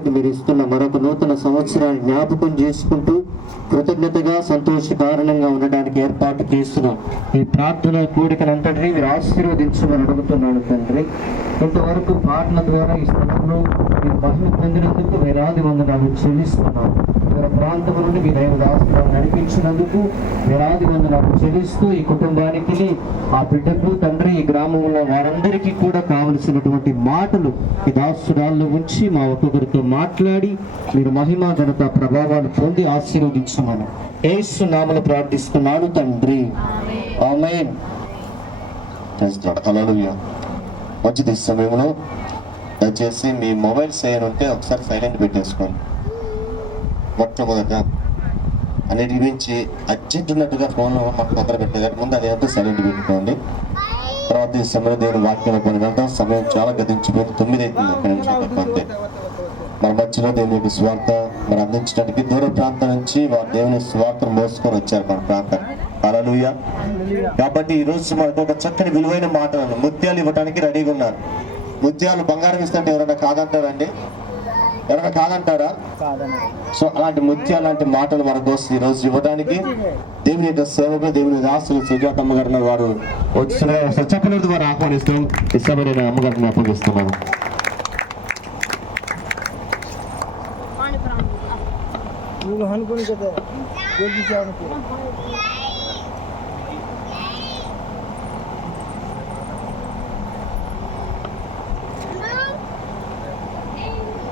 సంఘానికి మీరు ఇస్తున్న మరొక నూతన సంవత్సరాన్ని జ్ఞాపకం చేసుకుంటూ కృతజ్ఞతగా సంతోష కారణంగా ఉండడానికి ఏర్పాటు చేస్తున్నాం. ఈ ప్రార్థన కూడికనంతటినీ మీరు ఆశీర్వదించమని అడుగుతున్నాను తండ్రి. ఇంతవరకు పాటల ద్వారా ఈ స్థలంలో మీరు మహిమ పొందినందుకు వేలాది వందనాలు చెల్లిస్తున్నాం. దూర ప్రాంతం నుండి మీ దైవ దాసులను నడిపించినందుకు వేలాది వందనాలు చెల్లిస్తూ ఈ కుటుంబానికి, ఆ బిడ్డకు తండ్రి, ఈ గ్రామంలో వారందరికీ కూడా కావలసినటువంటి మాటలు ఈ దాసురాల్లో ఉంచి మా ఒక్కొక్కరితో మాట్లాడి మీరు మహిమ ఘనత ప్రభావాలు పొంది ఆశీర్వదించమని యేసు నామములో ప్రార్థిస్తున్నాను తండ్రి, ఆమేన్. హల్లెలూయా. మంచిది. సమయంలో దయచేసి మీ మొబైల్స్ ఏమైనా ఉంటే ఒకసారి సైలెంట్ పెట్టేసుకోండి. మొట్టమొదట అన్నిటి గురించి అర్జెంట్ ఉన్నట్టుగా ఫోన్లో మనకు తొందర పెట్టే ముందు అది అంతా సైలెంట్ పెట్టుకోండి. తర్వాత ఈ సమయంలో దేవుడు వాక్యం కొన్ని వెళ్తాం. సమయం చాలా గతించిపోయింది, 9 అవుతుంది ఇక్కడ నుంచి అంతే. మన మధ్యలో దేవుని యొక్క స్వార్థ మరి అందించడానికి దూర ప్రాంతం నుంచి వారు దేవుని స్వార్థను మోసుకొని వచ్చారు మన ప్రాంతం. హల్లెలూయా. కాబట్టి ఈ రోజు మనకు ఒక చక్కని విలువైన మాటలను ముత్యాలు ఇవ్వడానికి రెడీగా ఉన్నారు. ముత్యాలు బంగారం ఇస్తుంటే ఎవరైనా కాదంటారండి? ఎవరైనా కాదంటారా? సో అలాంటి ముత్యాలు లాంటి మాటలు మన కోసం ఈ రోజు ఇవ్వడానికి దేవుని యొక్క సేవకు దేవుని దాసులు సుజాతమ్మ గారిని వారు వచ్చిన చక్కని వారు ఆహ్వానిస్తాం. ఈ సభ నేను అమ్మగారిని అప్పగిస్తున్నాను.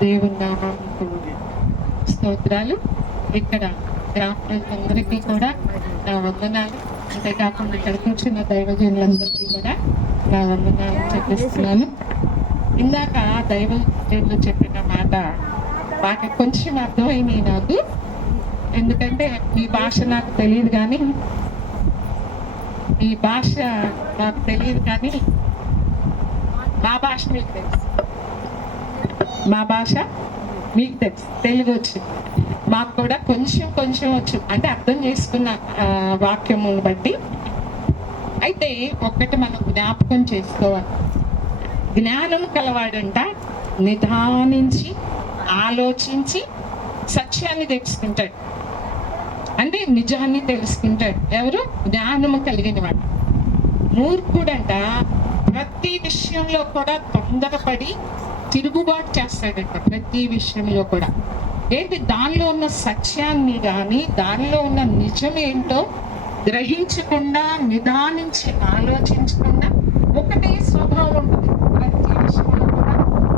దేవుని నామానికి స్తోత్రాలు. ఇక్కడ గ్రామ ప్రజలందరికీ కూడా నా వందనాలు. అంతేకాకుండా ఇక్కడ కూర్చున్న దైవజనులందరికీ కూడా నా వందనాలు చెప్పిస్తున్నాను. ఇందాక దైవజనులు చెప్పిన మాట బాగా కొంచెం అర్థమైంది నాకు. ఎందుకంటే మీ భాష నాకు తెలియదు కానీ మా భాష మీకు తెలుసు. మా భాష మీకు తెలుసు, తెలుగు వచ్చు. మాకు కూడా కొంచెం వచ్చు, అంటే అర్థం చేసుకున్న వాక్యములను బట్టి. అయితే ఒక్కటి మనం జ్ఞాపకం చేసుకోవాలి. జ్ఞానం కలవాడంట నిదానించి ఆలోచించి సత్యాన్ని తెలుసుకుంటాడు, అంటే నిజాన్ని తెలుసుకుంటాడు. ఎవరు? జ్ఞానము కలిగిన వాడు. మూర్ఖుడంట ప్రతి విషయంలో కూడా తొందరపడి తిరుగుబాటు చేస్తాడంట. ప్రతి విషయంలో కూడా ఏంటి, దానిలో ఉన్న సత్యాన్ని కానీ దానిలో ఉన్న నిజమేంటో గ్రహించకుండా, నిదానించి ఆలోచించకుండా ఒకటే స్వభావం ఉంటుంది. ప్రతి విషయంలో కూడా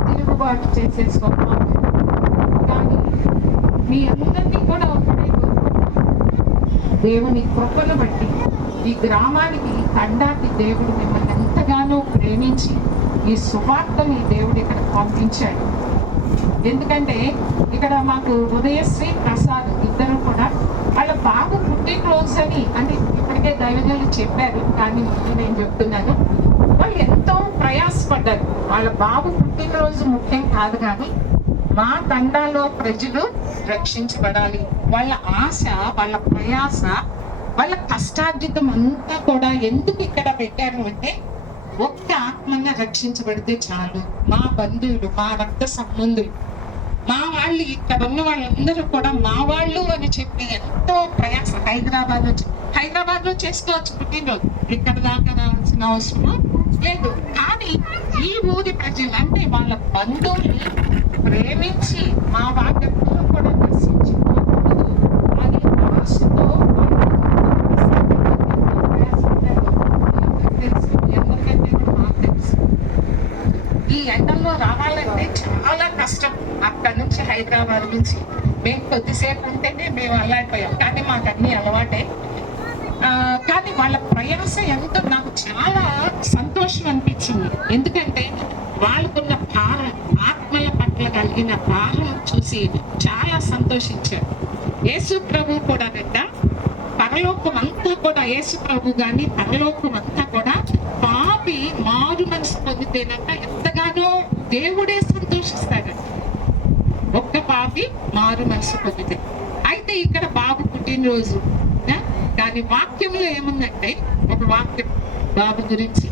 తిరుగుబాటు చేసే స్వభావం. కానీ మీ అందరినీ కూడా ఒకటే దేవుని కృపను బట్టి ఈ గ్రామానికి, ఈ తండాకి దేవుడు మిమ్మల్ని ఎంతగానో ప్రేమించి ఈ సువార్తని దేవుడు ఇక్కడ పంపించాడు. ఎందుకంటే ఇక్కడ మాకు ఉదయశ్రీ, ప్రసాద్ ఇద్దరు కూడా వాళ్ళ బాబు పుట్టినరోజు అని, అంటే ఇప్పటికే దైవజనులు చెప్పారు కానీ ముందు నేను చెప్తున్నాను. వాళ్ళు ఎంతో ప్రయాసపడ్డారు. వాళ్ళ బాబు పుట్టినరోజు ముఖ్యం కాదు కానీ మా తండాలో ప్రజలు రక్షించబడాలి. వాళ్ళ ఆశ, వాళ్ళ ప్రయాస, వాళ్ళ కష్టార్జితం అంతా కూడా ఎందుకు ఇక్కడ పెట్టారు అంటే ఒక్క ఆత్మగా రక్షించబడితే చాలు. మా బంధువులు, మా రక్త సంబంధులు, మా వాళ్ళు, ఇక్కడ ఉన్న వాళ్ళందరూ కూడా మా వాళ్ళు అని చెప్పి ఎంతో ప్రయాస. హైదరాబాద్ లో చేసుకోవచ్చు పుట్టినరోజు, ఇక్కడ దాకా రావాల్సిన అవసరం లేదు. కానీ ఈ ఊరి ప్రజలు, అంటే వాళ్ళ బంధువుల్ని ప్రేమించి మా వాళ్ళందరూ కూడా దర్శించుకోకూడదు అని ఆశతో ఈ ఎండల్లో రావాలంటే చాలా కష్టం. అక్కడి నుంచి హైదరాబాద్ నుంచి మేము కొద్దిసేపు ఉంటేనే మేము అల్లాడిపోయాం, కానీ మాకు అన్ని అలవాటే. కానీ వాళ్ళ ప్రయాస ఎంతో నాకు చాలా సంతోషం అనిపించింది. ఎందుకంటే వాళ్ళకున్న భారం, ఆత్మల పట్ల కలిగిన భారం చూసి చాలా సంతోషించారు. యేసు ప్రభు కూడా పరలోకం అంతా కూడా, యేసు ప్రభు గాని పరలోకం అంతా కూడా పాపి మారు మనసు పొందితేనంట ఎంతగానో దేవుడే సంతోషిస్తాడు. ఒక్క పాపి మారు మనసు పొందితే. అయితే ఇక్కడ బాబు పుట్టినరోజు, కానీ వాక్యంలో ఏముందంటే ఒక వాక్యం బాబు గురించి,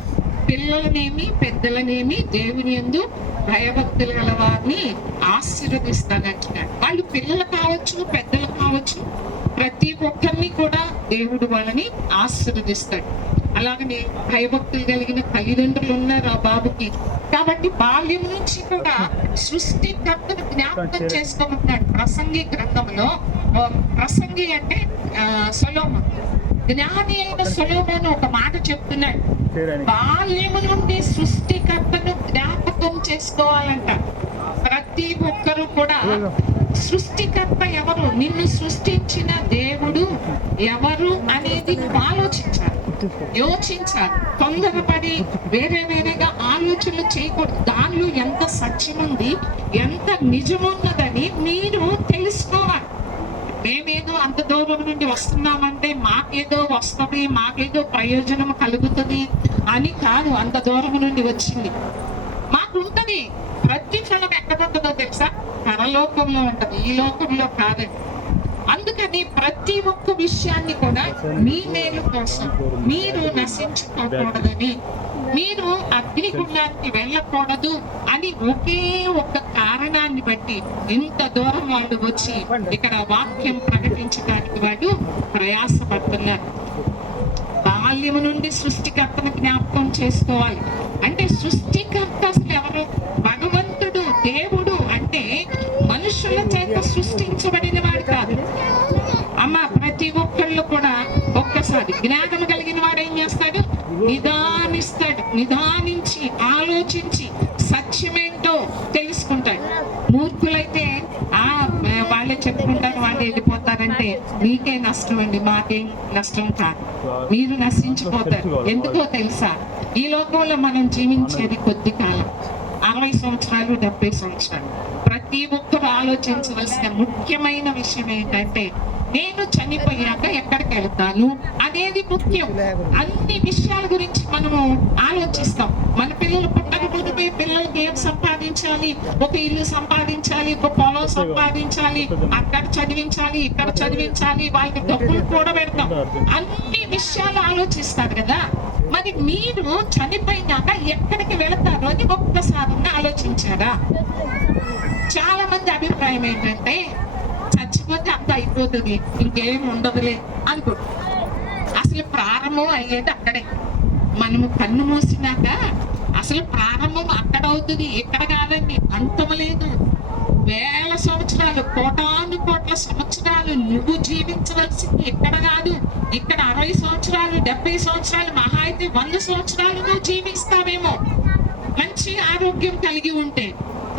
పిల్లలనేమి పెద్దలనేమి దేవుని యందు భయభక్తులు గల వారిని ఆశీర్వదిస్తానంటున్నాడు. వాళ్ళు పిల్లలు కావచ్చు, పెద్దలు కావచ్చు, ప్రతి ఒక్కరిని కూడా దేవుడు వాళ్ళని ఆశీర్వదిస్తాడు. అలాగనే భయభక్తులు కలిగిన తల్లిదండ్రులు ఉన్నారు ఆ బాబుకి. కాబట్టి బాల్యం నుంచి కూడా సృష్టికర్తను జ్ఞాపకం చేసుకోమంటున్నాడు. ప్రసంగి గ్రంథంలో, ప్రసంగి అంటే సొలొమోను, జ్ఞాని అయిన సొలొమోను ఒక మాట చెప్తున్నాడు. బాల్యము నుండి సృష్టికర్తను జ్ఞాపకం చేసుకోవాలంట. ప్రతి ఒక్కరు కూడా సృష్టికర్త ఎవరు, నిన్ను సృష్టించిన దేవుడు ఎవరు అనేది ఆలోచించాలి, యోచించాలి. తొందరపడి వేరేగా ఆలోచనలు చేయకూడదు. దానిలో ఎంత సత్యం ఉంది, ఎంత నిజమున్నదని మీరు తెలుసుకోవాలి. మేమేదో అంత దూరం నుండి వస్తున్నామంటే మాకేదో వస్తుంది, మాకేదో ప్రయోజనం కలుగుతుంది అని కాదు. అంత దూరం నుండి వచ్చింది మాకుంటది. ప్రతిఫలం ఎక్కడ ఉంటుందో తెలుసా? పరలోకంలో ఉంటది, ఈ లోకంలో కాదండి. అందుకని ప్రతి ఒక్క విషయాన్ని కూడా మీ మేలు కోసం, మీరు నశించుకోకూడదని, మీరు అగ్నిగుండానికి వెళ్ళకూడదు అని ఒకే ఒక్క కారణాన్ని బట్టి ఇంత దూరం వాళ్ళు వచ్చి ఇక్కడ వాక్యం ప్రకటించడానికి వాళ్ళు ప్రయాసపడుతున్నారు. బాల్యము నుండి సృష్టికర్తను జ్ఞాపకం చేసుకోవాలి. అంటే సృష్టికర్త అసలు ఎవరు? భగవంతుడు, దేవుడు. అంటే మనుషుల చేత సృష్టించబడిన వాడు కాదు. అమ్మ, ప్రతి ఒక్కళ్ళు కూడా ఒక్కసారి జ్ఞానం కలిగిన వాడు ఏం చేస్తాడు? నిదానిస్తాడు. నిదానించి ఆలోచించి సత్యమేంటో తెలుసుకుంటాడు. మూర్ఖులైతే వాళ్ళే చెప్పుకుంటారు, వాళ్ళు వెళ్ళిపోతారంటే మీకే నష్టం అండి, మాకేం నష్టం కాదు. మీరు నశించిపోతారు. ఎందుకో తెలుసా? ఈ లోకంలో మనం జీవించేది కొద్ది కాలం, 60 సంవత్సరాలు, 70 సంవత్సరాలు. ప్రతి ఒక్కరు ఆలోచించవలసిన ముఖ్యమైన విషయం ఏంటంటే, నేను చనిపోయాక ఎక్కడికి వెళ్తాను అనేది ముఖ్యం. అన్ని విషయాల గురించి మనము ఆలోచిస్తాం. మన పిల్లలు పుట్టకపోతే పిల్లలకి ఏం సంపాదించాలి, ఒక ఇల్లు సంపాదించాలి, ఒక పొలం సంపాదించాలి, అక్కడ చదివించాలి, ఇక్కడ చదివించాలి, వాళ్ళకి డబ్బులు కూడా పెడతాం. అన్ని విషయాలు ఆలోచిస్తారు కదా. మరి మీరు చనిపోయినాక ఎక్కడికి వెళతారు అని ఒక్కసారి ఆలోచించారా? చాలా మంది అభిప్రాయం ఏంటంటే, చచ్చిపోతే అంత అయిపోతుంది, ఇంకేం ఉండదులే అనుకుంటాం. అసలు ప్రారంభం అయ్యేది అక్కడే. మనము కన్ను మూసినాక అసలు ప్రారంభం అక్కడ అవుతుంది, ఇక్కడ కాదండి. అంతం లేదు. వేల సంవత్సరాలు, కోటాను కోట్ల సంవత్సరాలు నువ్వు జీవించవలసింది ఇక్కడ కాదు. ఇక్కడ 60 సంవత్సరాలు, 70 సంవత్సరాలు, మహా అయితే 100 సంవత్సరాలు నువ్వు జీవిస్తావేమో, మంచి ఆరోగ్యం కలిగి ఉంటే.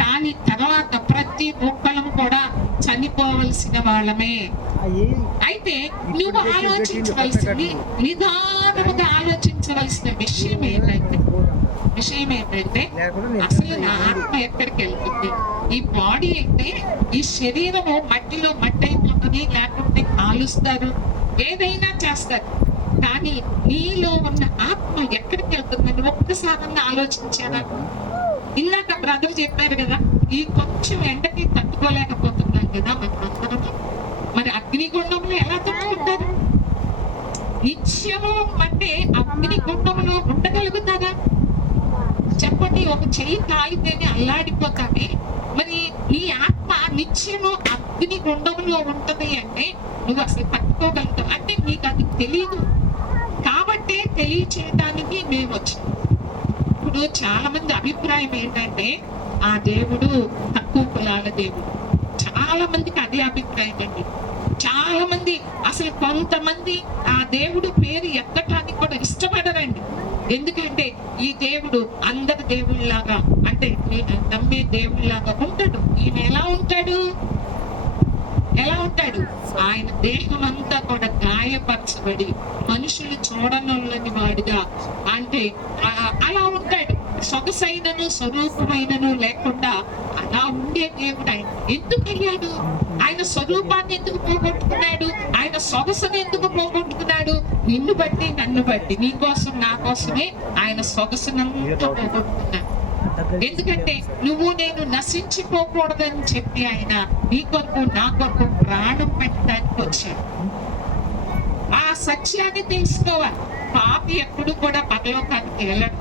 కానీ తర్వాత ప్రతి ఒక్కరం కూడా చనిపోవలసిన వాళ్ళమే. అయితే నువ్వు ఆలోచించవలసింది, నిదానముగా ఆలోచించవలసిన విషయం ఏంటంటే అసలు నా ఆత్మ ఎక్కడికి వెళ్తుంది? ఈ బాడీ అయితే, ఈ శరీరము మట్టిలో మట్టి అయిపోతుంది, లేకుంటే కాలుస్తారు, ఏదైనా చేస్తారు. కానీ నీలో ఉన్న ఆత్మ ఎక్కడికి వెళ్తుందని ఒక్కసారి ఆలోచించారా? ఇందాక బ్రదర్ చెప్పారు కదా, ఈ కొంచెం ఎండకి తట్టుకోలేకపోతున్నాం కదా మనమందరం. మరి అగ్నిగుండంలో ఎలా తట్టుకుంటారు? నిత్యము అంటే అగ్నిగుండంలో ఉండగలుగుతారా? చెప్పండి. ఒక చెయ్యి కాలితేనే అల్లాడిపోతామే. మరి నీ ఆత్మ నిత్యము అగ్నిగుండంలో ఉంటది అంటే నువ్వు అసలు తట్టుకోగలుగుతావు అంటే నీకు అది తెలియదు. కాబట్టే తెలియచేయడానికి మేము వచ్చాం. ఇప్పుడు చాలా మంది అభిప్రాయం ఏంటంటే, ఆ దేవుడు తక్కువ కులాల దేవుడు. చాలా మందికి అదే అభిప్రాయం అండి. చాలా మంది అసలు కొంతమంది ఆ దేవుడు పేరు ఎత్తటానికి కూడా ఇష్టపడరండి. ఎందుకంటే ఈ దేవుడు అందరి దేవుళ్ళలాగా, అంటే నమ్మే దేవుళ్ళలాగా ఉంటాడు. ఈయన ఎలా ఉంటాడు? ఆయన దేహం అంతా కూడా గాయపరచబడి మనుషులు చూడనొల్లని వాడిగా, అంటే అలా ఉంటాడు. సొగసైనను స్వరూపమైనను లేకుండా అలా ఉండే దేవుడు ఆయన. ఎందుకు అయ్యాడు? ఆయన స్వరూపాన్ని ఎందుకు పోగొట్టుకున్నాడు? ఆయన సొగసును ఎందుకు పోగొట్టుకున్నాడు? నిన్ను బట్టి, నన్ను బట్టి, నీ కోసం, నా కోసమే ఆయన సొగసునంతా పోగొట్టుకున్నాడు. ఎందుకంటే నువ్వు నేను నశించిపోకూడదని చెప్పి ఆయన నీ కొరకు, నా కొరకు ప్రాణం పెట్టడానికి వచ్చాడు. ఆ సత్యాన్ని తెలుసుకోవాలి. పాపి ఎప్పుడు కూడా పరలోకానికి వెళ్ళడు.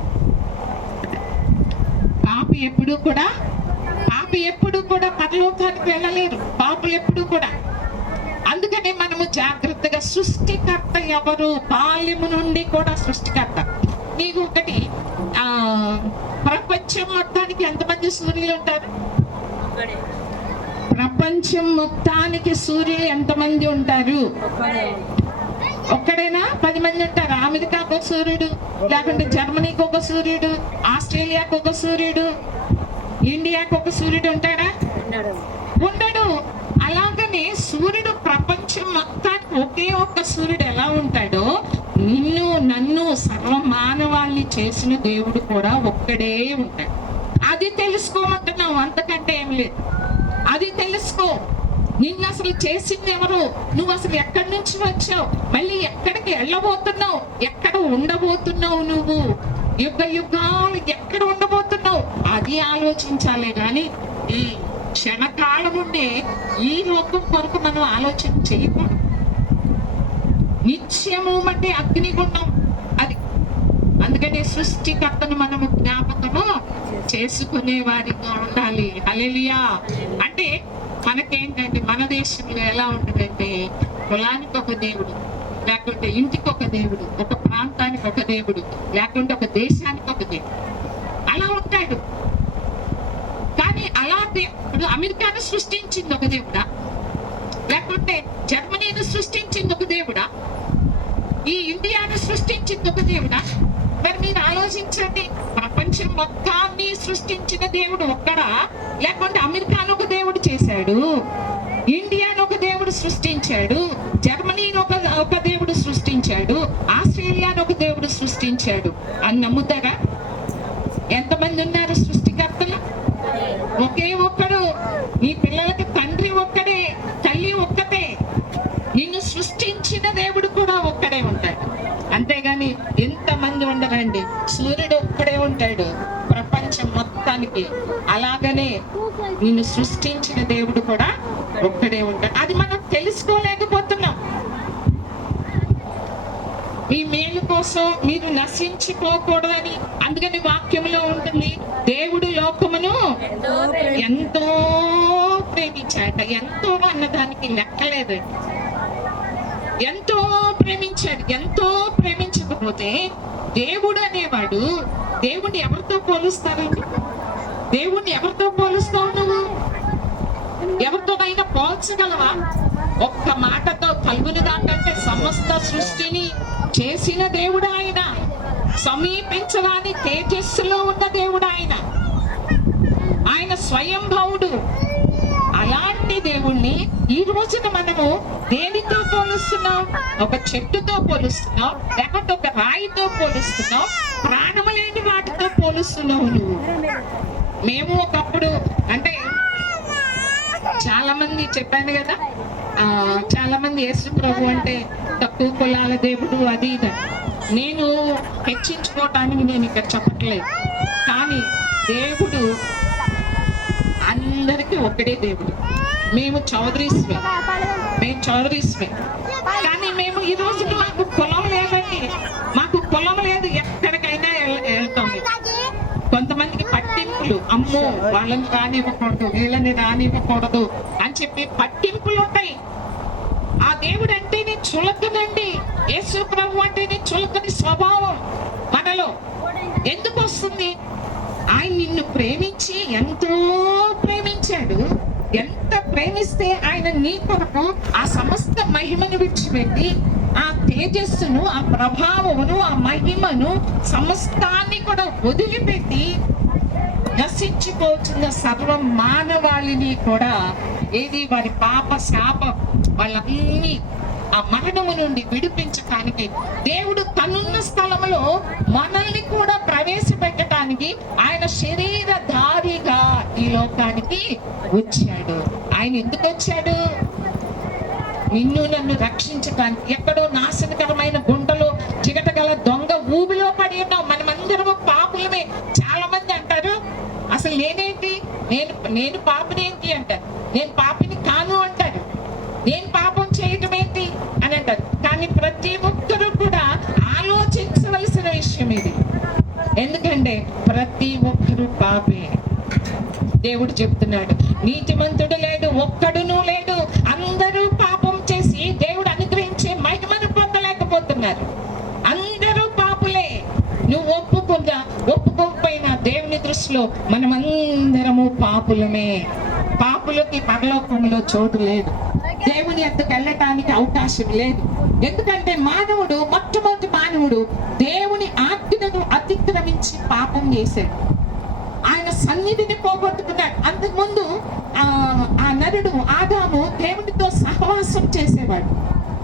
పాపి ఎప్పుడు కూడా పరలోకానికి వెళ్ళలేరు, పాపులు ఎప్పుడు కూడా. అందుకనే మనము జాగ్రత్తగా, సృష్టికర్త ఎవరు? బాల్యము నుండి కూడా సృష్టికర్త. నీకు ఒకటి, ప్రపంచం మొత్తానికి ఎంతమంది సూర్యులు ఉంటారు? ప్రపంచం మొత్తానికి సూర్యులు ఎంతమంది ఉంటారు? ఒక్కడైనా 10 మంది ఉంటారు. అమెరికాకు ఒక సూర్యుడు, లేకుంటే జర్మనీకి ఒక సూర్యుడు, ఆస్ట్రేలియాకు ఒక సూర్యుడు, ఇండియాకు ఒక సూర్యుడు ఉంటాడా? ఉండడు. అలాగనే సూర్యుడు ప్రపంచం మొత్తానికి ఒకే ఒక్క సూర్యుడు ఎలా ఉంటాడో, నిన్ను నన్ను సర్వ మానవాళ్ళని చేసిన దేవుడు కూడా ఒక్కడే ఉంటాడు. అది తెలుసుకోమంటున్నావు, అంతకంటే ఏం లేదు. అది తెలుసుకో. నిన్ను అసలు చేసింది ఎవరు? నువ్వు అసలు ఎక్కడి నుంచి వచ్చావు? మళ్ళీ ఎక్కడికి వెళ్ళబోతున్నావు? ఎక్కడ ఉండబోతున్నావు? నువ్వు యుగ యుగాలు ఎక్కడ ఉండబోతున్నావు? అది ఆలోచించాలి. కానీ ఈ క్షణకాలం ఉండే ఈ లోకం కొరకు మనం ఆలోచన చేయకూడదు. నిత్యము అంటే అగ్నిగుండం అది. అందుకని సృష్టికర్తను మనము జ్ఞాపకము చేసుకునే వారిగా ఉండాలి. హల్లెలూయా. అంటే మనకేంటంటే, మన దేశంలో ఎలా ఉంటుందంటే, కులానికి ఒక దేవుడు, లేకుంటే ఇంటికి ఒక దేవుడు, ఒక ప్రాంతానికి ఒక దేవుడు, లేకుంటే ఒక దేశానికి ఒక దేవుడు, అలా ఉంటాడు. కానీ అలా అమెరికాను సృష్టించింది ఒక దేవుడా? లేకుంటే జర్మనీని సృష్టించింది ఒక దేవుడా? ఈ ఇండియాను సృష్టించింది ఒక దేవుడా? మరి మీరు ఆలోచించండి. ప్రపంచం మొత్తాన్ని సృష్టించిన దేవుడు ఒక్కడా? లేకుంటే అమెరికాను ఒక దేవుడు చేశాడు, ఇండియాను ఒక దేవుడు సృష్టించాడు, జర్మనీని ఒక దేవుడు సృష్టించాడు, ఆస్ట్రేలియాను ఒక దేవుడు సృష్టించాడు అని నమ్ముతారా? ఎంతమంది ఉన్నారు సృష్టికర్తలు? ఒకే ఒక్కడు. నీ పిల్లలకి తండ్రి ఒక్కడే, తల్లి ఒక్కటే. నిన్ను సృష్టించిన దేవుడు కూడా ఒక్కడే ఉంటాడు. అంతేగాని ఎంతమంది ఉండరండి. సూర్యుడు ఒక్కడే ఉంటాడు ప్రపంచం మొత్తానికి. అలాగనే నిన్ను సృష్టించిన దేవుడు కూడా ఒక్కడే ఉంటాడు. అది మనం తెలుసుకోలేకపోతున్నాం. మీ మేలు కోసం మీరు నశించిపోకూడదని. అందుకని వాక్యంలో ఉంటుంది, దేవుడు లోకమును ఎంతో ప్రేమించాట. ఎంతో అన్నదానికి లెక్కలేదండి. ఎంతో ప్రేమించాడు. ఎంతో ప్రేమించకపోతే దేవుడు అనేవాడు, దేవుణ్ణి ఎవరితో పోలుస్తారండి? దేవుణ్ణి ఎవరితో పోలుస్తావు నువ్వు? ఎవరితోనైనా పోల్చగలవా? ఒక్క మాటతో కలుగునుగా కంటే సమస్త సృష్టిని చేసిన దేవుడు ఆయన. సమీపించరాని తేజస్సులో ఉన్న దేవుడు ఆయన. ఆయన స్వయంభవుడు. అలాంటి దేవుణ్ణి ఈ రోజున మనము దేనితో పోలుస్తున్నాం? ఒక చెట్టుతో పోలుస్తున్నాం, లేకపోతే ఒక రాయితో పోలుస్తున్నాం, ప్రాణము లేని వాటితో పోలుస్తున్నావు నువ్వు. మేము ఒకప్పుడు అంటే చాలా మంది చెప్పాను కదా, చాలా మంది యేసు ప్రభు అంటే తక్కువ కులాల దేవుడు అది ఇది. నేను హెచ్చించుకోవటానికి నేను ఇక్కడ చెప్పట్లేదు. కానీ దేవుడు అందరికీ ఒకటే దేవుడు. మేము చౌదరీస్మే. కానీ మేము ఈ రోజు మాకు కులం లేదండి. మాకు కులం లేదు. ఎక్కడికైనా వెళ్తాం. కొంతమందికి పట్టింపులు, అమ్మో వాళ్ళని రానివ్వకూడదు, వీళ్ళని రానివ్వకూడదు అని చెప్పి పట్టింపులు ఉంటాయి. ఆ దేవుడు అంటేనే చులకనండి. యేసు ప్రభు అంటేనే చులకని స్వభావం మనలో ఎందుకు వస్తుంది? ఆయన నిన్ను ప్రేమించి ఎంతో ప్రేమించాడు. ఎంత ప్రేమిస్తే ఆయన నీ కొరకు ఆ సమస్త మహిమను విడిచిపెట్టి, ఆ తేజస్సును, ఆ ప్రభావమును, ఆ మహిమను సమస్తాన్ని కూడా వదిలిపెట్టి నశించిపోతున్న సర్వ మానవాళిని కూడా ఏది వారి పాప శాపం వాళ్ళన్నీ ఆ మరణము నుండి విడిపించటానికి దేవుడు తనున్న స్థలములో మనల్ని కూడా ప్రవేశపెట్టడానికి ఆయన శరీరధారిగా ఈ లోకానికి వచ్చాడు. ఆయన ఎందుకు వచ్చాడు? నిన్ను నన్ను రక్షించటానికి. ఎక్కడో నాశనకరమైన గుంటలో చిగటగల దొంగ ఊబిలో పడి ఉన్నాం. మనమందరము పాపులమే. చాలా మంది అంటారు, అసలు నేనేంటి, నేను పాపినేంటి అంటారు. నేను పాపిని కాను అంటారు. నేను పాపం చేయటం ఏంటి అని అంటారు. కానీ ప్రతి ఒక్కరూ కూడా ఆలోచించవలసిన విషయం ఇది. ఎందుకంటే ప్రతి ఒక్కరూ పాపే. దేవుడు చెప్తున్నాడు. నీతిమంతుడు లేడు, ఒక్కడునూ లేడు. అందరూ పాపం చేసి దేవుడు అనుగ్రహించే మహిమను పొందలేకపోతున్నారు. అందరూ పాపులే. నువ్వు ఒప్పుకోకపోయినా దేవుని దృష్టిలో మనమందరము పాపులమే. పాపులకి పరలోకంలో చోటు లేదు. దేవుని ఎద్దకు వెళ్ళటానికి అవకాశం లేదు. ఎందుకంటే మొట్టమొదటి మానవుడు దేవుని ఆజ్ఞను అతిక్రమించి పాపం చేశాడు. ఆయన సన్నిధిని పోగొట్టుకున్నాడు. అంతకుముందు ఆ నరుడు ఆదాము దేవునితో సహవాసం చేసేవాడు.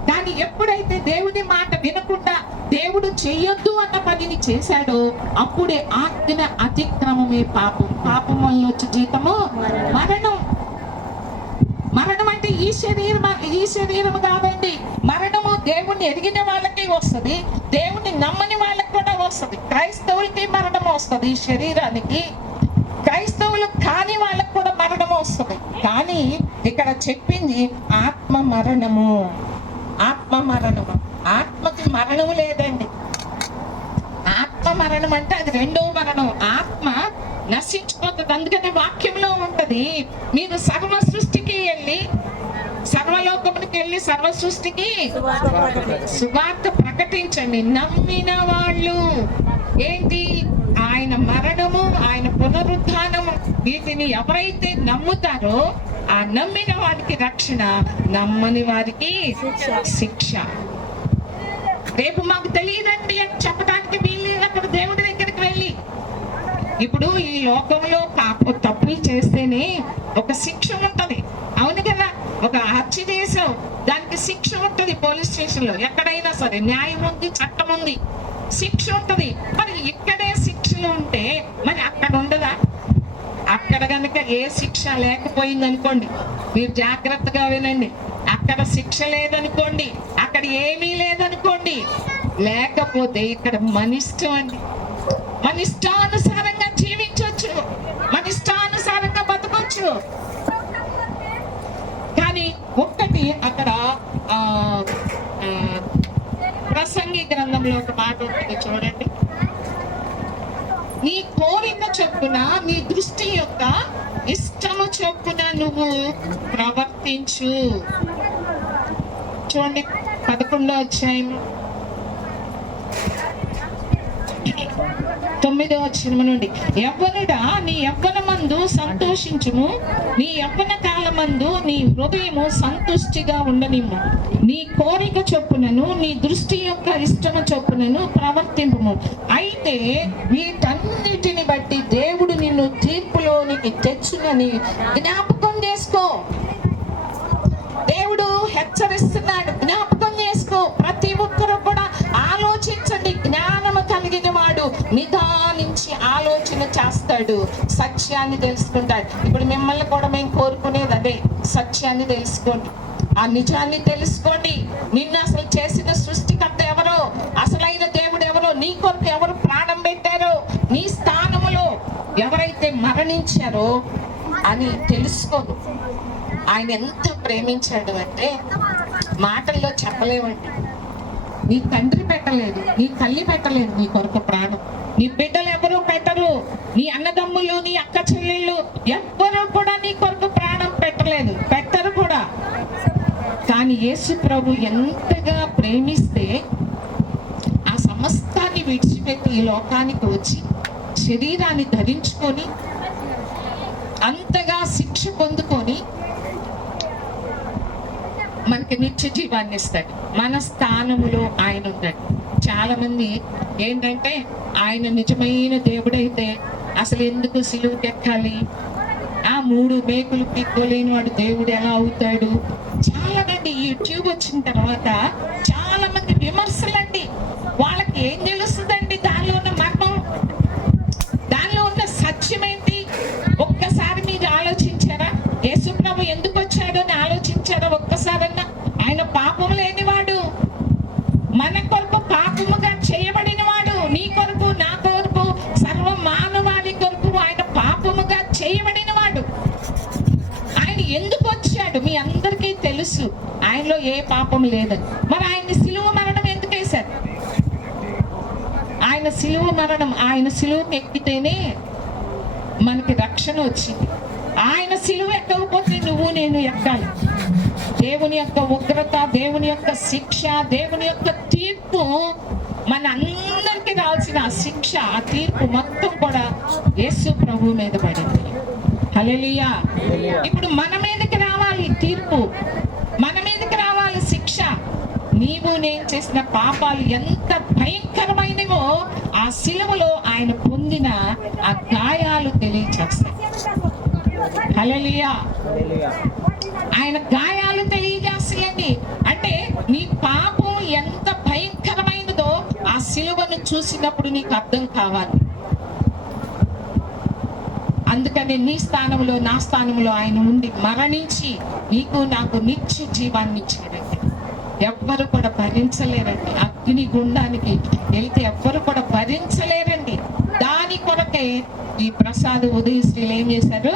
కానీ ఎప్పుడైతే దేవుని మాట వినకుండా దేవుడు చెయ్యొద్దు అన్న పనిని చేశాడో అప్పుడే ఆజ్ఞ అతిక్రమమే పాపం. పాపం వల్ల వచ్చే జీతము మరణం. మరణం అంటే ఈ శరీరం కాదండి. మరణము దేవుణ్ణి ఎరిగిన వాళ్ళకి వస్తుంది, దేవుణ్ణి నమ్మని వాళ్ళకి కూడా వస్తుంది. క్రైస్తవులకి మరణం వస్తుంది ఈ శరీరానికి, క్రైస్తవులు కాని వాళ్ళకి కూడా మరణం వస్తుంది. కానీ ఇక్కడ చెప్పింది ఆత్మ మరణము. ఆత్మకి మరణం లేదండి. ఆత్మ మరణం అంటే అది రెండవ మరణం. ఆత్మ నశించిపోతుంది. అందుకని వాక్యంలో ఉంటది, మీరు సర్వ సృష్టికి వెళ్ళి, సర్వలోకమునికి వెళ్ళి సర్వ సృష్టికి సువార్త ప్రకటించండి. నమ్మిన వాళ్ళు ఏంటి, ఆయన మరణము, ఆయన పునరుత్థానము, వీటిని ఎవరైతే నమ్ముతారో ఆ నమ్మిన వారికి రక్షణ, నమ్మని వారికి శిక్ష. రేపు మాకు తెలియదండి అని చెప్పడానికి వీళ్ళు అక్కడ దేవుడి దగ్గరికి వెళ్ళి. ఇప్పుడు ఈ లోకంలో తప్పులు చేస్తేనే ఒక శిక్ష ఉంటది, అవును కదా. ఒక హత్య చేసావు, దానికి శిక్ష ఉంటది. పోలీస్ స్టేషన్ లో ఎక్కడైనా సరే న్యాయం ఉంది, చట్టం ఉంది, శిక్ష ఉంటది. మరి ఇక్కడే శిక్షలు ఉంటే మరి అక్కడ ఉండదా? అక్కడ కనుక ఏ శిక్ష లేకపోయింది అనుకోండి, మీరు జాగ్రత్తగా వినండి, అక్కడ శిక్ష లేదనుకోండి, అక్కడ ఏమీ లేదనుకోండి, లేకపోతే ఇక్కడ మన ఇష్టం అండి. మన ఇష్టానుసారంగా జీవించవచ్చు, మన ఇష్టానుసారంగా బతకొచ్చు. కానీ ఒక్కటి అక్కడ ప్రసంగి గ్రంథంలో ఒక మాట ఉంటుంది చూడండి, నీ కోరిక చొప్పున, నీ దృష్టి యొక్క ఇష్టము చొప్పున నువ్వు ప్రవర్తించు. చూడండి 11వ అధ్యాయం 9వ వచనం నుండి, యవ్వనుడా నీ యవ్వనమందు సంతోషించుము, నీ యవ్వన కాలమందు నీ హృదయము సంతుష్టిగా ఉండనిమ్ము, నీ కోరిక చొప్పునను నీ దృష్టి యొక్క ఇష్టము చొప్పునను ప్రవర్తింపుము. అయితే వీటన్నిటిని బట్టి దేవుడు నిన్ను తీర్పులోనికి తెచ్చునని జ్ఞాపకం చేసుకో. దేవుడు హెచ్చరిస్తున్నాడు, జ్ఞాపకం చేసుకో. ప్రతి ఒక్కరు కూడా ఆలోచించండి. జ్ఞానము కలిగిన వాడు నిదానించి ఆలోచన చేస్తాడు, సత్యాన్ని తెలుసుకుంటాడు. ఇప్పుడు మిమ్మల్ని కూడా మేము కోరుకునేది అదే, సత్యాన్ని తెలుసుకోండి, ఆ నిజాన్ని తెలుసుకోండి. నిన్ను అసలు చేసిన సృష్టికర్త ఎవరో, అసలైన దేవుడు ఎవరో, నీ కొరకు ఎవరు ప్రాణం పెట్టారో, నీ స్థానములో ఎవరైతే మరణించారో అని తెలుసుకోదు. ఆయన ఎంత ప్రేమించాడు అంటే మాటల్లో చెప్పలేమండి. నీ తండ్రి పెట్టలేదు, నీ తల్లి పెట్టలేదు నీ కొరకు ప్రాణం, నీ బిడ్డలు ఎవరు పెట్టరు, నీ అన్నదమ్ములు, నీ అక్క చెల్లెళ్ళు ఎవ్వరూ కూడా నీ కొరకు ప్రాణం పెట్టరు కూడా. కానీ యేసు ప్రభు ఎంతగా ప్రేమిస్తే ఆ సమస్తాన్ని విడిచిపెట్టి ఈ లోకానికి వచ్చి శరీరాన్ని ధరించుకొని అంతగా శిక్ష పొందుకొని మనకి నిత్య జీవాన్ని ఇస్తాడు. మన స్థానములో ఆయన ఉంటాడు. చాలా మంది ఏంటంటే ఆయన నిజమైన దేవుడైతే అసలు ఎందుకు సిలువకి ఎక్కాలి, ఆ 3 మేకులు పీక్కోలేని వాడు దేవుడు ఎలా అవుతాడు. చాలా మంది యూట్యూబ్ వచ్చిన తర్వాత చాలా మంది విమర్శలండి. వాళ్ళకి ఏం తెలుస్తుందండి దానిలో ఉన్న మర్మం, దానిలో ఉన్న సత్యం ఏంటి? ఒక్కసారి మీరు ఆలోచించారా? యేసు ప్రభు ఎందుకు వచ్చాడు అని ఆలోచించారా ఒక్కసారన్నా? ఆయన పాపం లేనివాడు, మన కొరకు పాపముగా చేయబడిన వాడు, నీ కొరకు, నా కొరకు, సర్వ మానవాళి కొరకు ఆయన పాపముగా చేయబడిన వాడు. ఆయన ఎందుకు వచ్చాడు మీ అందరికీ తెలుసు, ఆయనలో ఏ పాపం లేదని. మరి ఆయన సిలువ మరణం ఎందుకు వేశారు? ఆయన సిలువ మరణం, ఆయన సిలువకి ఎక్కితేనే మనకి రక్షణ వచ్చింది. ఆయన సిలువ ఎక్కకపోతే నువ్వు నేను ఎక్కాలి. దేవుని యొక్క ఉగ్రత, దేవుని యొక్క శిక్ష, దేవుని యొక్క తీర్పు, మన అందరికి రావాల్సిన ఆ శిక్ష, ఆ తీర్పు మొత్తం కూడా యేసు ప్రభు మీద పడింది. హల్లెలూయా. ఇప్పుడు మన మీదకి రావాలి తీర్పు, మన మీదకి రావాలి శిక్ష. నీవు నేను చేసిన పాపాలు ఎంత భయంకరమైనవో ఆ సిలువలో ఆయన పొందిన ఆ గాయాలు తెలియచేస్తాయి. హల్లెలూయా. ఆయన గాయాలు తెలియజేస్తాయండి. అంటే నీ పాపం ఎంత భయంకరమైనదో ఆ సిలువను చూసినప్పుడు నీకు అర్థం కావాలి. అందుకని నీ స్థానంలో నా స్థానంలో ఆయన ఉండి మరణించి నీకు నాకు నిత్య జీవాన్ని ఇచ్చాడండి. ఎవ్వరు కూడా భరించలేరండి. అగ్ని గుండానికి వెళ్తే ఎవ్వరు కూడా భరించలేరండి. దాని కొరకే ఈ ప్రసాద్ ఉదయశ్రీలు ఏం చేశారు?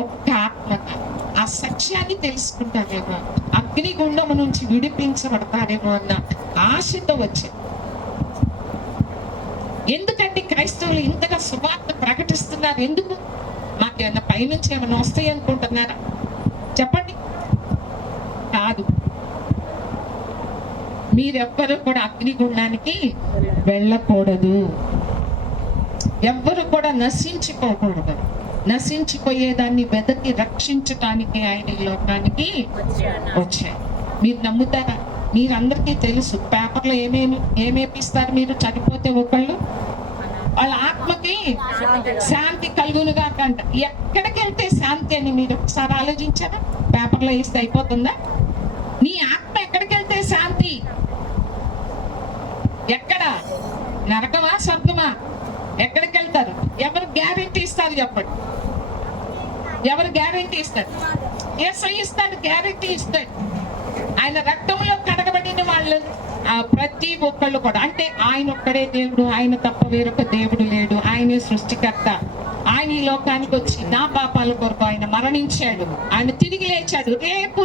ఒక్క ఆత్మగా ఆ సత్యాన్ని తెలుసుకుంటారేమో, అగ్నిగుండము నుంచి విడిపించబడతారేమో అన్న ఆశతో వచ్చారు. ఎందుకంటే క్రైస్తవులు ఇంతగా సువార్త ప్రకటిస్తున్నారు? ఎందుకు? మాకేమన్నా పైనుంచి ఏమైనా వస్తాయి అనుకుంటున్నారా? చెప్పండి. కాదు. మీరెవ్వరూ కూడా అగ్నిగుండానికి వెళ్ళకూడదు. ఎవ్వరు కూడా నశించిపోకూడదు. నశించిపోయేదాన్ని వెదకి రక్షించటానికి ఆయన ఈ లోకానికి వచ్చారు. మీరు నమ్ముతారా? మీరందరికీ తెలుసు పేపర్లో ఏమేపిస్తారు. మీరు చనిపోతే ఒకళ్ళు వాళ్ళ ఆత్మకి శాంతి కలుగునుగా అంట. ఎక్కడికి వెళ్తే శాంతి అని మీరు ఒకసారి ఆలోచించారా? పేపర్లో వేస్తే అయిపోతుందా? నీ ఆత్మ ఎక్కడికి వెళ్తే శాంతి? ఎక్కడ? నరకమా స్వర్గమా? ఎక్కడికి వెళ్తారు? ఎవరు గ్యారెంటీ ఇస్తారు? చెప్పండి. ఎవరు గ్యారెంటీ ఇస్తారు? యేసయ్య ఇస్తాడు, గ్యారెంటీ ఇస్తాడు. ఆయన రక్తంలో కడగబడిన వాళ్ళు ప్రతి ఒక్కళ్ళు కూడా, అంటే ఆయన ఒక్కడే దేవుడు, ఆయన తప్ప వేరొక దేవుడు లేడు, ఆయనే సృష్టికర్త. ఆయన ఈ లోకానికి వచ్చి నా పాపాల కొరకు ఆయన మరణించాడు, ఆయన తిరిగి లేచాడు, రేపు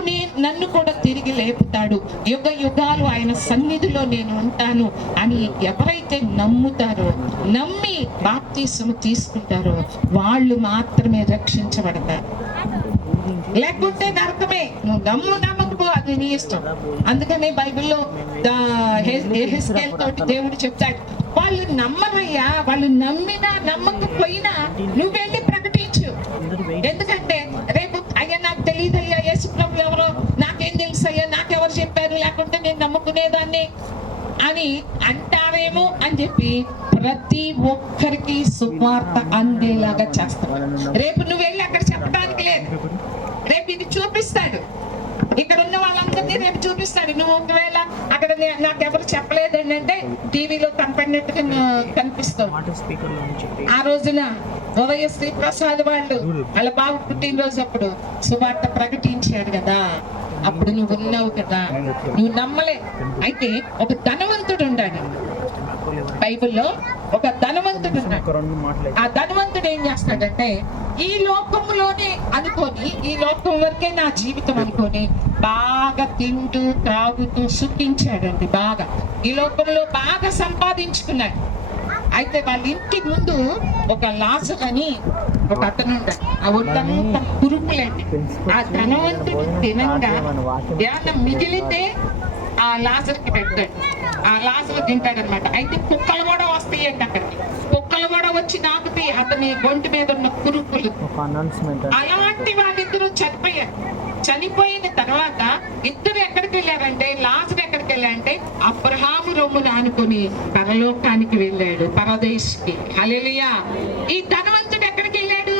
నన్ను కూడా తిరిగి లేపుతాడు, యుగ యుగాలు ఆయన సన్నిధిలో నేను ఉంటాను అని ఎవరైతే నమ్ముతారో, నమ్మి బాప్తిసము తీసుకుంటారో వాళ్ళు మాత్రమే రక్షించబడతారు. లేకుంటే నరకమే. నువ్వు నమ్మకపో, అది నీ ఇష్టం. అందుకనే బైబిల్లో యెహెజ్కేలు తోటి దేవుడు చెప్తాడు, వాళ్ళు నమ్మరయ్యా, వాళ్ళు నమ్మినా నమ్మకపోయినా నువ్వు వెళ్ళి ప్రకటించు. ఎందుకంటే రేపు అయ్యా నాకు తెలియదు అయ్యా, యేసు ప్రభు ఎవరో నాకేం తెలుసు అయ్యా, నాకెవరు చెప్పారు, లేకుంటే నేను నమ్ముకునేదాన్ని అని అంటారేమో అని చెప్పి ప్రతి ఒక్కరికి సువార్త అందేలాగా చేస్తాడు. రేపు నువ్వు వెళ్ళి అక్కడ చెప్పడానికి లేదు. రేపు ఇది చూపిస్తాడు. ఇక్కడ ఉన్న వాళ్ళందరినీ రేపు చూపిస్తాడు. నువ్వు ఒకవేళ అక్కడ నాకెవరు చెప్పలేదండి అంటే టీవీలో కనపడినట్టుగా కనిపిస్తావు. ఆ రోజున ఉదయశ్రీ ప్రసాద్ వాళ్ళ బాబు పుట్టినరోజు అప్పుడు సువార్త ప్రకటించాడు కదా, అప్పుడు నువ్వు ఉన్నావు కదా, నువ్వు నమ్మలే. అయితే ఒక ధనవంతుడు ఉండాలి బైబిల్లో. ఒక ధనవంతుడు ఉన్నాడు. ఆ ధనవంతుడు ఏం చేస్తాడంటే ఈ లోకంలోనే అనుకొని, ఈ లోకం వరకే నా జీవితం అనుకొని బాగా తింటూ త్రాగుతూ సుఖించాడండి. బాగా ఈ లోకంలో బాగా సంపాదించుకున్నాడు. అయితే వాళ్ళ ఇంటి ముందు ఒక లాజర్ అని ఒక అతను ఉంటాడు. ఆ ఒళ్ళంతా కురుపులండి. ఆ ధనవంతుడు తినంగా ఏమన్నా మిగిలితే ఆ లాజర్కి పెడతాడు. ఆ లాజర్ తింటాడనమాట. అయితే కుక్కలు కూడా వస్తాయండి అక్కడికి. కుక్కలు కూడా వచ్చి నాకుతాయి అతని గొంతు మీద ఉన్న కురుపులు. అలాంటి వాళ్ళిద్దరూ చనిపోయారు. చనిపోయిన తర్వాత ఇద్దరు ఎక్కడికి వెళ్ళారంటే, లాజర్ ఎక్కడికి వెళ్ళారంటే అబ్రహాము రొమ్మును ఆనుకొని పరలోకానికి వెళ్ళాడు, పరదేశ్కి. హల్లెలూయా. ఈ ధనవంతుడు ఎక్కడికి వెళ్ళాడు?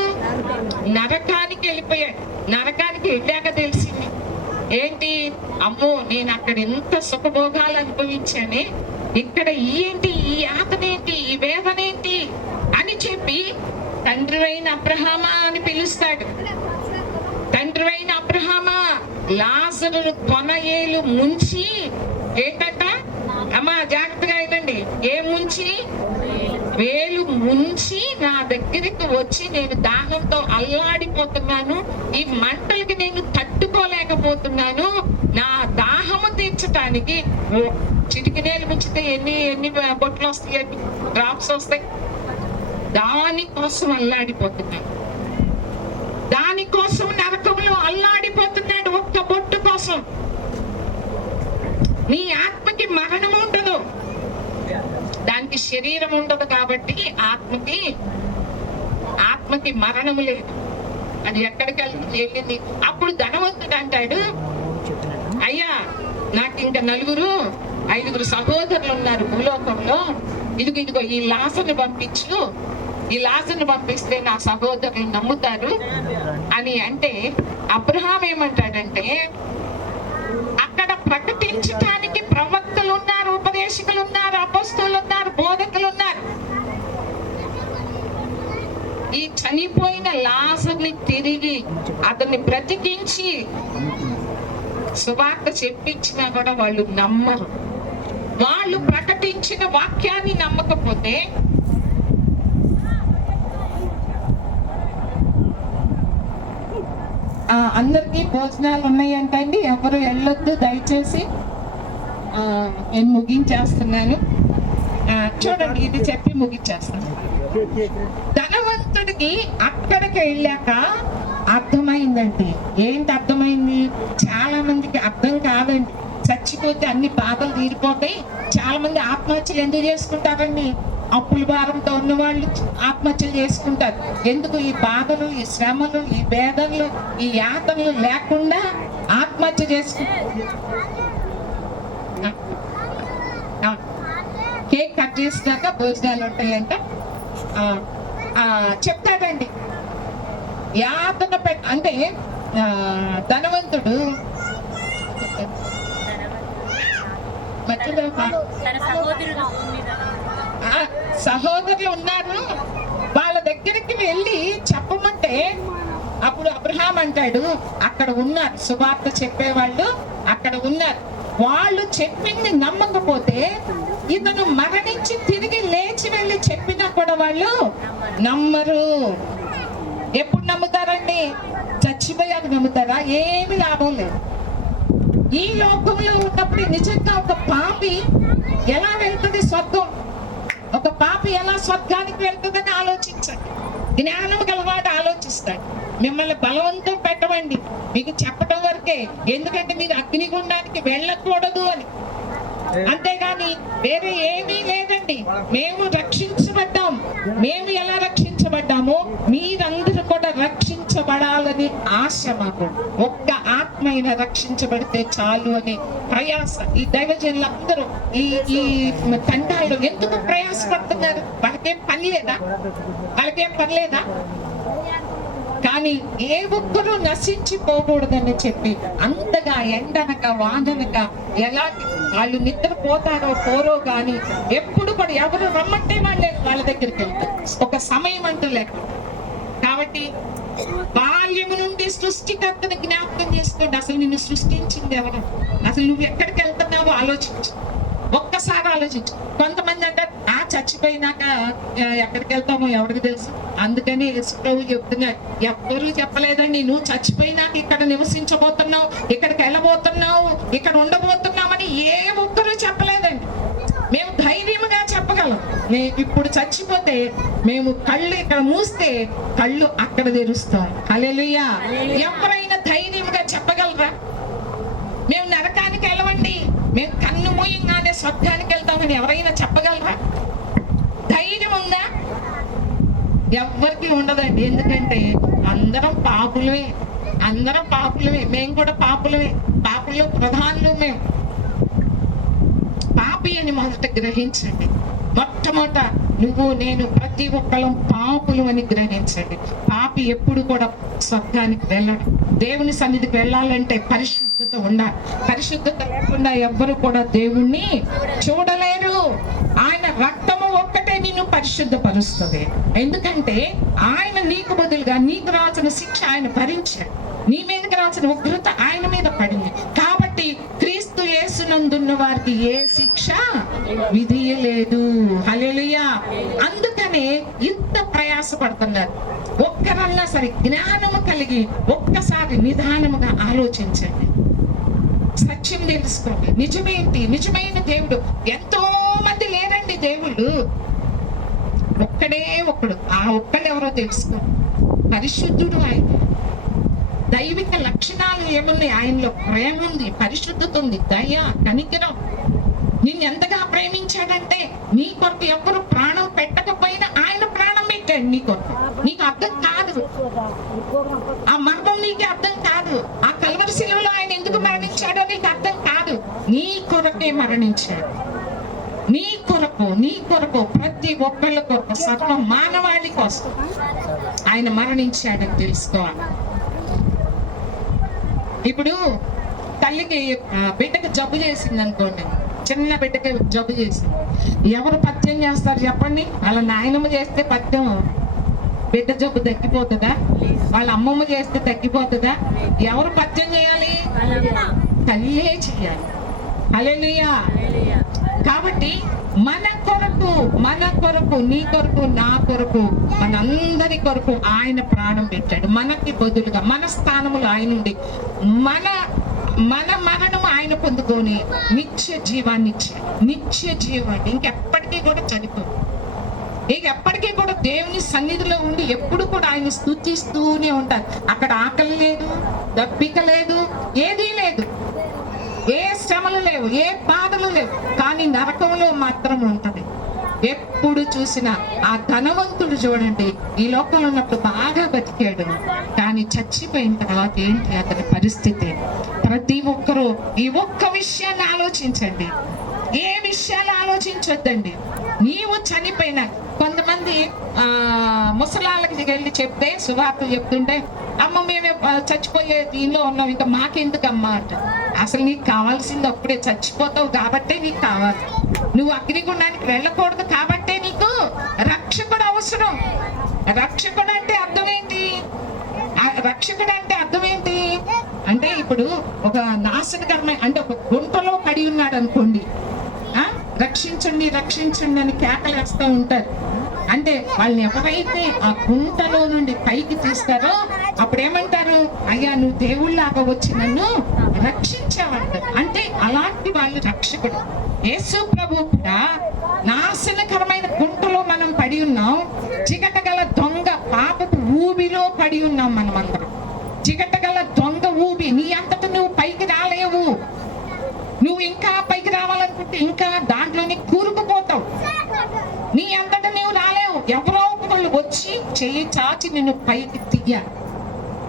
నరకానికి వెళ్ళిపోయాడు. నరకానికి వెళ్ళాక తెలిసింది ఏంటి, అమ్మో నేను అక్కడ ఎంత సుఖభోగాలు అనుభవించానే, ఇక్కడ ఏంటి ఈ యాతనేంటి, ఈ వేదనేంటి అని చెప్పి తండ్రి అయిన అబ్రహామా అని పిలుస్తాడు. తండ్రి అయిన అబ్రహామా, లాజరును కొన ఏలు ముంచి ఏంటంట అమ్మా జాగ్రత్తగా అయినండి, ఏ ముంచి? వేలు ముంచి నా దగ్గరికి వచ్చి నేను దాహంతో అల్లాడిపోతున్నాను, ఈ మంటలకి నేను తట్టుకోలేకపోతున్నాను, నా దాహము తీర్చడానికి చిటికినేలు ముంచితే ఎన్ని బొట్లు వస్తాయి, ఎన్ని డ్రాప్స్ వస్తాయి, దానికోసం అల్లాడిపోతున్నాను. దాని దానికోసం నరకంలో అల్లాడిపోతున్నాడు, ఒక్క బొట్టు కోసం. నీ ఆత్మకి మరణం ఉండదు, దానికి శరీరం ఉండదు కాబట్టి ఆత్మకి మరణము లేదు. అది ఎక్కడికి వెళ్ళింది. అప్పుడు ధనవంతుడు అంటాడు, అయ్యా నాకు ఇంకా 5 సహోదరులు ఉన్నారు భూలోకంలో, ఇదిగో ఈ లాజరుని పంపించు, ఈ లాజరుని పంపిస్తే నా సహోదరులు నమ్ముతారు అని అంటే, అబ్రహాం ఏమంటాడంటే, అక్కడ ప్రకటించడానికి ప్రవక్తలు ఉన్నారు, ఉపదేశకులు ఉన్నారు, అపొస్తలులు ఉన్నారు, బోధకులు ఉన్నారు. ఈ చనిపోయిన లాజరుని తిరిగి అతన్ని బ్రతికించి సువార్త చెప్పించినా కూడా వాళ్ళు నమ్మరు. వాళ్ళు ప్రకటించిన వాక్యాన్ని నమ్మకపోతే అందరికీ భోజనాలు ఉన్నాయంటండి, ఎవరు వెళ్ళొద్దు దయచేసి. నేను ముగించేస్తున్నాను. చూడండి, ఇది చెప్పి ముగించేస్తాను. ధనవంతుడికి అక్కడికి వెళ్ళాక అర్థమైందండి. ఏంటి అర్థమైంది? చాలా మందికి అర్థం కాదండి. చచ్చిపోతే అన్ని బాధలు తీరిపోతాయి. చాలా మంది ఆత్మహత్యలు ఎందుకు చేసుకుంటారండి? అప్పుల భారంతో ఉన్న వాళ్ళు ఆత్మహత్యలు చేసుకుంటారు. ఎందుకు? ఈ బాధలు, ఈ శ్రమలు, ఈ వేదనలు, ఈ యాతనలు లేకుండా ఆత్మహత్య చేసుకుంటారు. కేక్ కట్ చేసినాక భోజనాలు ఉంటాయంట. చెప్తాడండి, యాతన అంటే ధనవంతుడు సహోదరులు ఉన్నారు, వాళ్ళ దగ్గరికి వెళ్ళి చెప్పమంటే అప్పుడు అబ్రహాం అంటాడు, అక్కడ ఉన్నారు సువార్త చెప్పేవాళ్ళు, అక్కడ ఉన్నారు. వాళ్ళు చెప్పింది నమ్మకపోతే ఇతను మరణించి తిరిగి లేచి వెళ్ళి చెప్పినా కూడా వాళ్ళు నమ్మరు. ఎప్పుడు నమ్ముతారండి? చచ్చిపోయాక నమ్ముతారా? ఏమి లాభం లేదు. ఈ లోకంలో ఉన్నప్పుడు నిజంగా ఒక పాపి ఎలా వెళ్తుంది స్వర్గం? ఒక పాపి ఎలా స్వర్గానికి వెళ్తుందని ఆలోచించండి. జ్ఞానం గలవాడు ఆలోచిస్తాడు. మిమ్మల్ని బలవంతం పెట్టవండి, మీకు చెప్పటం వరకే. ఎందుకంటే మీరు అగ్నిగుండానికి వెళ్ళకూడదు అని, అంతేగాని వేరే ఏమీ లేదండి. మేము రక్షించబడ్డాం. మేము ఎలా రక్షించబడ్డామో మీరందరూ కూడా రక్షించబడాలని ఆశ మాకు. ఒక్క ఆత్మైన రక్షించబడితే చాలు అని ప్రయాస. ఈ దైవజనులందరూ ఈ తండాలు ఎందుకు ప్రయాసపడుతున్నారు? వాళ్ళకేం పని లేదా? కానీ ఏ ఒక్కరూ నశించిపోకూడదని చెప్పి అంతగా ఎండనక వాననక ఎలాంటి వాళ్ళు నిద్రపోతారో పోరో కానీ ఎప్పుడు కూడా ఎవరు రమ్మంటే వాళ్ళ దగ్గరికి వెళ్తారు. ఒక సమయం అంటూ లేక. కాబట్టి బాల్యము నుండి సృష్టికర్తను జ్ఞాపకం చేసుకోండి. అసలు నిన్ను సృష్టించింది ఎవరు? అసలు నువ్వు ఎక్కడికి వెళ్తున్నావో ఆలోచించు, ఒక్కసారి ఆలోచించు. కొంతమంది అంటారు, చచ్చిపోయినాక ఎక్కడికి వెళ్తామో ఎవరికి తెలుసు. అందుకని యేసుప్రభు చెప్తున్నారు, ఎవ్వరూ చెప్పలేదండి నువ్వు చచ్చిపోయినాక ఇక్కడ నివసించబోతున్నావు, ఇక్కడికి వెళ్ళబోతున్నావు, ఇక్కడ ఉండబోతున్నామని ఏ ఒక్కరూ చెప్పలేదండి. మేము ధైర్యంగా చెప్పగలం. ఇప్పుడు చచ్చిపోతే మేము కళ్ళు ఇక్కడ మూస్తే కళ్ళు అక్కడ తెరుస్తాం. హల్లెలూయా. ఎవరైనా ధైర్యంగా చెప్పగలరా? మేము నరకానికి వెళ్ళవండి, మేము కన్ను మూయంగానే స్వర్గానికి వెళ్తామని ఎవరైనా చెప్పగలరా? ధైర్యం ఉందా? ఎవ్వరికి ఉండదండి. ఎందుకంటే అందరం పాపులమే. మేము కూడా పాపుల్లో ప్రధానులు. మేము పాపి అని మొదట గ్రహించండి. మొట్టమొదట నువ్వు నేను ప్రతి ఒక్కళ్ళం పాపులు అని గ్రహించండి. పాపి ఎప్పుడు కూడా స్వర్గానికి వెళ్ళడు. దేవుని సన్నిధికి వెళ్ళాలంటే పరిశుద్ధత ఉండాలి. పరిశుద్ధత లేకుండా ఎవ్వరు కూడా దేవుణ్ణి చూడలేరు. ఆయన రక్తము ఒక్కటే నిన్ను పరిశుద్ధపరుస్తుంది. ఎందుకంటే ఆయన నీకు బదులుగా నీకు రాసిన శిక్ష ఆయన భరించాడు. నీ మీదకి రాసిన ఉగ్రత ఆయన మీద పడింది. కాబట్టి క్రీస్తు యేసునందున్న వారికి ఏ శిక్ష విధియలేదు. హల్లెలూయా. అందుకనే ఇంత ప్రయాసపడుతున్నారు. ఒక్కరన్నా సరే జ్ఞానము కలిగి ఒక్కసారి నిదానముగా ఆలోచించండి, సత్యం తెలుసుకోండి. నిజమేంటి? నిజమైన దేవుడు. ఎంతో మంది లేరండి దేవుళ్ళు, ఒక్కడే ఒక్కడు. ఆ ఒక్కడు ఎవరో తెలుసుకోండి. పరిశుద్ధుడు ఆయన. దైవిక లక్షణాలు ఏమున్నాయి ఆయనలో? ప్రేమ ఉంది, పరిశుద్ధత ఉంది, దయ, కనికరం. నిన్ను ఎంతగా ప్రేమించాడంటే నీ కొరకు ఎవరు ప్రాణం పెట్టకపోయినా ఆయన ప్రాణం పెట్టాడు నీ కొరకు. నీకు అర్థం కాదు, ఆ మరణం నీకు అర్థం కాదు, ఆ కల్వరి శిలువలో ఆయన ఎందుకు మరణించాడో నీకు అర్థం కాదు. నీ కొరకే మరణించాడు, నీ కొరకు ప్రతి ఒక్కళ్ళ కొరకు, సర్వ మానవాళి కోసం ఆయన మరణించాడని తెలుసుకోవాలి. ఇప్పుడు తల్లికి బిడ్డకి జబ్బు చేసింది అనుకోండి, చిన్న బిడ్డకి జబ్బు చేసింది, ఎవరు పథ్యం చేస్తారు చెప్పండి? వాళ్ళ నాయనమ్మ చేస్తే పథ్యం బిడ్డ జబ్బు తగ్గిపోతుందా? వాళ్ళ అమ్మమ్మ చేస్తే తగ్గిపోతుందా? ఎవరు పథ్యం చేయాలి? తల్లే చేయాలి. హల్లెలూయా. కాబట్టి మన కొరకు, నీ కొరకు, నా కొరకు, మనందరి కొరకు ఆయన ప్రాణం పెట్టాడు. మనకి బదులుగా మన స్థానములు ఆయన ఉండి మన మరణం ఆయన పొందుకొని నిత్య జీవాన్ని ఇచ్చాడు. నిత్య జీవాన్ని ఇంకెప్పటికీ కూడా చనిపోదు. ఎప్పటికీ కూడా దేవుని సన్నిధిలో ఉండి ఎప్పుడు కూడా ఆయన స్తుతిస్తూనే ఉంటారు. అక్కడ ఆకలి లేదు, దప్పిక లేదు, ఏదీ లేదు, ఏ శ్రమలు లేవు, ఏ బాధలు లేవు. కానీ నరకంలో మాత్రం ఉంటది. ఎప్పుడు చూసినా ఆ ధనవంతుడు చూడండి, ఈ లోకంలో ఉన్నప్పుడు బాగా బతికాడు, కానీ చచ్చిపోయిన తర్వాత ఏంటి అతని పరిస్థితి? ప్రతి ఒక్కరూ ఈ ఒక్క విషయాన్ని ఆలోచించండి. ఏ విషయాలు ఆలోచించొద్దండి. నీవు చనిపోయినా కొంతమంది ముసలాళ్ళకి వెళ్ళి చెప్తే, సువార్తలు చెప్తుంటే, అమ్మ మేమే చచ్చిపోయే దీనిలో ఉన్నాం, ఇంకా మాకెందుకమ్మా అంట. అసలు నీకు కావాల్సింది అప్పుడే చచ్చిపోతావు కాబట్టే నీకు కావాలి. నువ్వు అగ్నిగుండానికి వెళ్ళకూడదు కాబట్టే నీకు రక్షకుడు అవసరం. రక్షకుడు అంటే అర్థం ఏంటి? రక్షకుడు అంటే అర్థం ఏంటి అంటే, ఇప్పుడు ఒక నాశనకరమైన అంటే ఒక గుంటలో పడి ఉన్నాడు అనుకోండి, రక్షించండి రక్షించండి అని కేకలేస్తూ ఉంటారు. అంటే వాళ్ళని ఎవరైతే ఆ గుంటలో నుండి పైకి తీస్తారో అప్పుడు ఏమంటారు? అయ్యా నువ్వు దేవుళ్ళలాగా వచ్చి నన్ను రక్షించావంటారు. అంటే అలాంటి వాళ్ళు రక్షకుడు. యేసు ప్రభు కూడా నాశనకరమైన గుంటలో మనం పడి ఉన్నాం, చిగటగల దొంగ పాపపు ఊబిలో పడి ఉన్నాం. మనమందరం చిగటగల దొంగ ఊబి. నీ అంతటా నువ్వు పైకి రాలేవు. నువ్వు ఇంకా పైకి రావాలనుకుంటే ఇంకా దాంట్లోనే కూరుకుపోతావు. నీ అంతటా నువ్వు రాలేవు. ఎవరో ఒకళ్ళు వచ్చి చెయ్యి చాచి నిన్ను పైకి తీయాలి.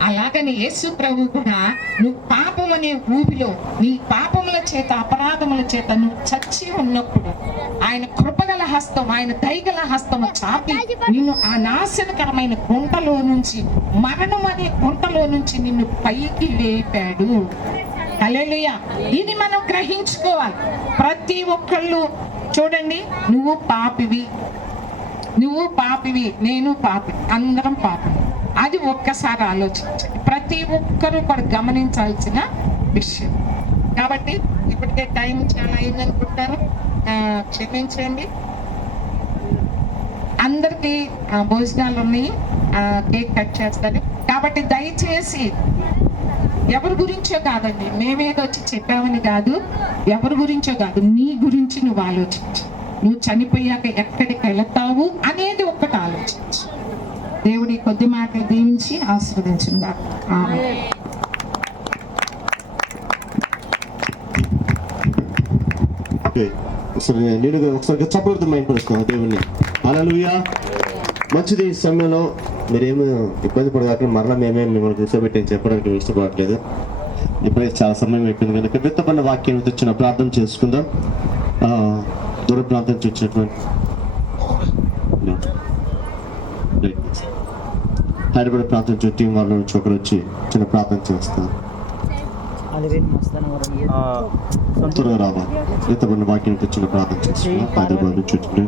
అలాగని యేసు ప్రభు కూడా నువ్వు పాపం అనే ఊబిలో, నీ పాపముల చేత, అపరాధముల చేత నువ్వు చచ్చి ఉన్నప్పుడు ఆయన కృపగల హస్తం, ఆయన దయగల హస్తము చాపి నిన్ను ఆ నాశనకరమైన గుంటలో నుంచి, మరణం అనే గుంటలో నుంచి నిన్ను పైకి లేపాడు. హల్లెలూయా. ఇది మనం గ్రహించుకోవాలి. ప్రతి ఒక్కళ్ళు చూడండి, నువ్వు పాపివి, నేను పాపి, అందరం పాపి. అది ఒక్కసారి ఆలోచించండి. ప్రతి ఒక్కరూ కూడా గమనించాల్సిన విషయం. కాబట్టి ఇప్పటికే టైం చాలా అయిందనుకుంటారు, క్షమించండి. అందరికీ భోజనాలు ఉన్నాయి, కేక్ కట్ చేస్తారు. కాబట్టి దయచేసి ఎవరి గురించో కాదండి, మేమేదో వచ్చి చెప్పామని కాదు, ఎవరి గురించో కాదు, నీ గురించి నువ్వు ఆలోచించు. నువ్వు చనిపోయాక ఎక్కడికి వెళతావు అనేది ఒక్కటి ఆలోచించు. దేవుడి కొద్ది మాటలు దీవించి ఆశీర్వదించుగా. ఒకసారి చప్పలతో మైండ్పరుస్తున్నాను దేవుణ్ణి. హల్లెలూయా. మంచిది. ఈ సమయంలో మీరేమో ఇబ్బంది పడగాక మరలా మేమేమి మిమ్మల్ని కూర్చోబెట్టి చెప్పడానికి ఇష్టపడట్లేదు. ఇప్పుడే చాలా సమయం అయిపోయింది కనుక విత్తపడిన వాక్యం తెచ్చిన ప్రార్థన చేసుకుందాం. దూర ప్రాంతం నుంచి వచ్చినటువంటి హైదరాబాద్ ప్రాంతం నుంచి టీం వాళ్ళ నుంచి ఒకరు వచ్చి చిన్న ప్రార్థన చేస్తారు. త్వరగా రావాలి. విత్తపడిన వాక్యం తెచ్చిన ప్రార్థన చేస్తున్నాం. హైదరాబాద్ నుంచి వచ్చిన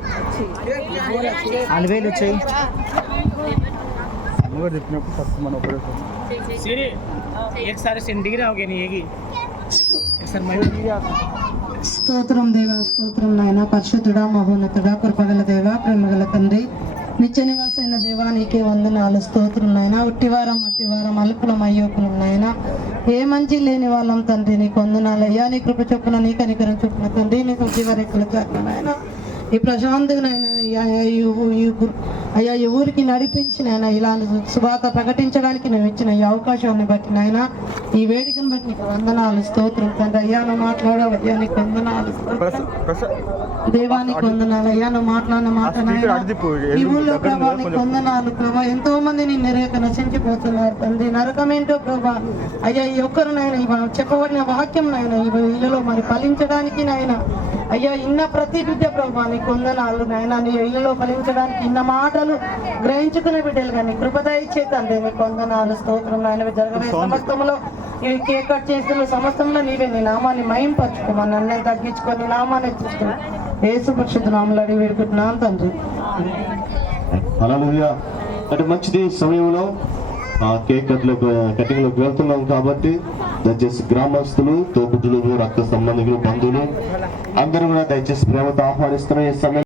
స్తోత్రం దేవా, స్తోత్రం నాయన. పరిశుద్ధుడా, మహోన్నతుడా, కృపగల దేవా, ప్రేమగల తండ్రి, నిత్య నివాసైన దేవా నీకే వందనాలు. స్తోత్రం నాయన. ఉట్టివారం అట్టివారం అల్పులం అయ్యోకులం నాయన, ఏ మంచి లేని వాళ్ళం తండ్రి నీకు వందనాలు అయ్యా. నీ కృప చొప్పున, నీ కనికరం చొప్పున తండ్రి, నీ జీవరెక్కల చాటున నాయన ఈ ప్రశాంత్ అయ్యా ఈ ఊరికి నడిపించి నాయన ఇలా సువార్త ప్రకటించడానికి నువ్వు ఇచ్చిన ఈ అవకాశాన్ని బట్టి నాయన ఈ వేదికను బట్టి నీకు వందనాలు స్తోత్రం తండ్రి. అయ్యా నువ్వు మాట్లాడావు, అయ్యా నీకు వందనాలు దేవానికి వందనాలు. అయ్యా నువ్వు మాట్లాడిన మాట నాయన ఈ ఊళ్ళో ప్రభా నీకు వందనాలు ప్రభా. ఎంతో మంది నీ నెరవేక నశించిపోతున్నారు తండ్రి. నరకం ఏంటో ప్రభా అయ్యా ఈ ఒక్కరు నాయన చెప్పబడిన వాక్యం నాయన ఈ ఇళ్ళలో మరి ఫలించడానికి నాయన అయ్యా ఇన్న ప్రతి బిడ్డ ప్రభా నీకు వందనాలు నాయన. నీ ఇళ్ళలో ఫలించడానికి ఇన్న మాటలు గ్రహించుకునే బిడ్డలు కానీ కృపదయ చేతండి నీకు వందనాలు స్తోత్రం నాయన. జరగబోయే సమస్తంలో ఈ కేక్ కట్ చేస్తున్న సమస్తంలో నీవే నీ నామాన్ని మహింపరచుకోమని నన్ను తగ్గించుకొని నామాన్ని హెచ్చించుకుని యేసు పరిశుద్ధ నామములో అడిగి వేడుకుంటున్నాను తండ్రి. హల్లెలూయా. అంటే మంచిది సమయంలో కేక్ కటింగ్లోకి వెళ్తున్నాం కాబట్టి దయచేసి గ్రామస్తులు, తోబుట్టులు, రక్త సంబంధికులు, బంధువులు అందరూ కూడా దయచేసి ప్రేమతో ఆహ్వానిస్తున్న ఈ సమయం